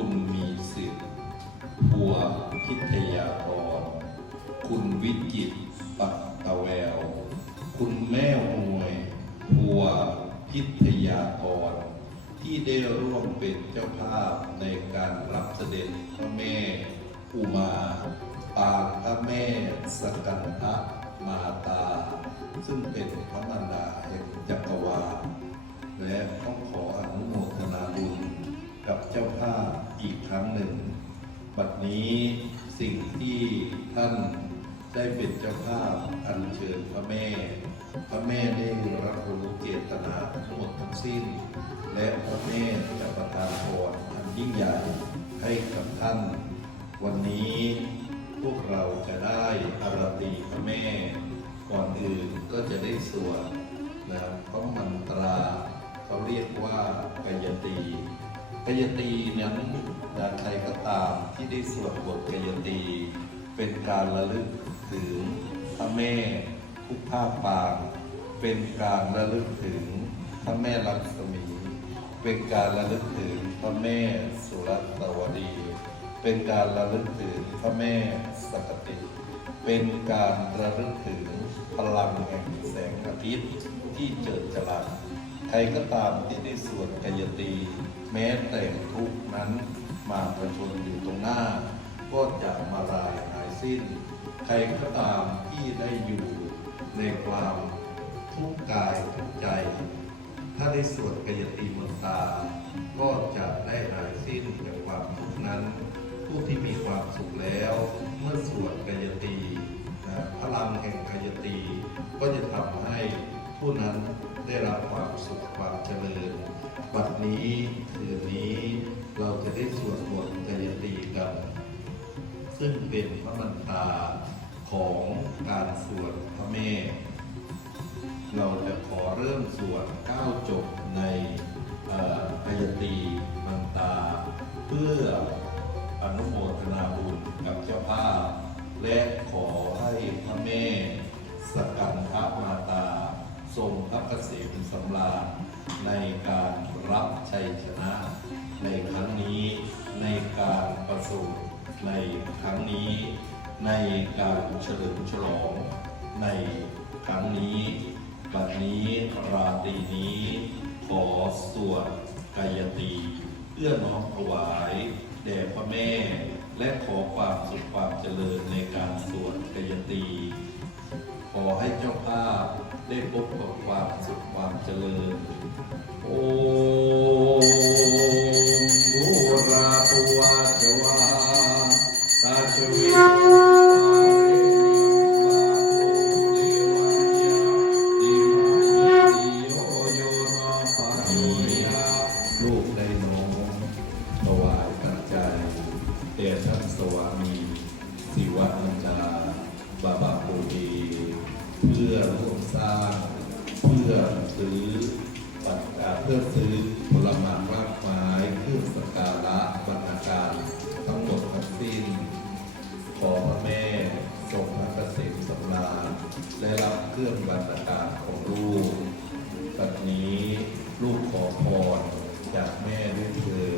คุณมีสิทธิ์พัวพิทยากร คุณวิจิตปัตตะแวว คุณแม่หวยพัวพิทยากร ที่ได้ร่วมเป็นเจ้าภาพในการรับเสด็จพระแม่อุมาปางพระแม่สกันทะมาตา ซึ่งเป็นพระมารดาแห่งจักรวาลและต้องขออนุโมทนาบุญ กับเจ้าภาพอีกครั้งหนึ่ง บัดนี้สิ่งที่ท่านได้เป็นเจ้าภาพอัญเชิญพระแม่ พระแม่ได้รับรู้เจตนาทั้งหมดทั้งสิ้น และพระแม่จะประทานพรอันยิ่งใหญ่ให้กับท่าน วันนี้พวกเราจะได้อารตีพระแม่ ก่อนอื่นก็จะได้สวดนะครับพระมันตราเขาเรียกว่ากายตี กยตีนั้นนะใครก็ตามที่ได้สวดบทกยตี เป็นการระลึกถึงพระแม่ผู้ภาคปาง เป็นการระลึกถึงพระแม่ลักษมี เป็นการระลึกถึงพระแม่สุรัตวดี เป็นการระลึกถึงพระแม่สกติ เป็นการระลึกถึงพลังแห่งแสงอาทิตย์ที่เจิดจรัสใครก็ตามที่ได้สวดกยตี แม้แต่ทุกนั้นมาประชนอยู่ตรงหน้า ก็จะมาลายหายสิ้น ใครก็ตามที่ได้อยู่ในความทุกข์กายทุกข์ใจ ถ้าได้สวดกายตีมนตา ก็จะได้หายสิ้นจากความทุกข์นั้น ผู้ที่มีความสุขแล้ว เมื่อสวดกายตีนะพลังแห่งกายตีก็จะทำให้ ผู้นั้นได้รับความสุขความเจริญบัดนี้คืนนี้เราจะได้สวดบทกายตีกันซึ่งเป็นพระมันตาของการสวดพระแม่เราจะขอเริ่มสวดก้าวจบในกายตีมันตา เพื่ออนุโมทนาบุญกับเจ้าภาพ และขอให้พระแม่สกันทมาตา ทรงพระเกษมสำราญในการรับชัยชนะ ในครั้งนี้ในการประสูติในครั้งนี้ ในการเฉลิมฉลอง ในครั้งนี้บัดนี้ราตรีนี้ ขอสวดกายตีเพื่อน้อมถวายแด่พระแม่ และขอความสุขความเจริญในการสวดกายตี อให้เจ้าภาพได้พบกับความสุขความเจริญ โอมบูราภวาจวาตาชวิลูก สร้างเพื่อซื้อปัจจัยเพื่อซื้อผลไม้มากมายเครื่องสักการะบรรณาการทั้งหมดทั้งสิ้น ขอพระแม่ทรงพระเกษมสำราญได้รับเครื่องบรรณาการของลูก บัดนี้ลูกขอพรจากแม่ด้วยเถิด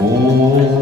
Om.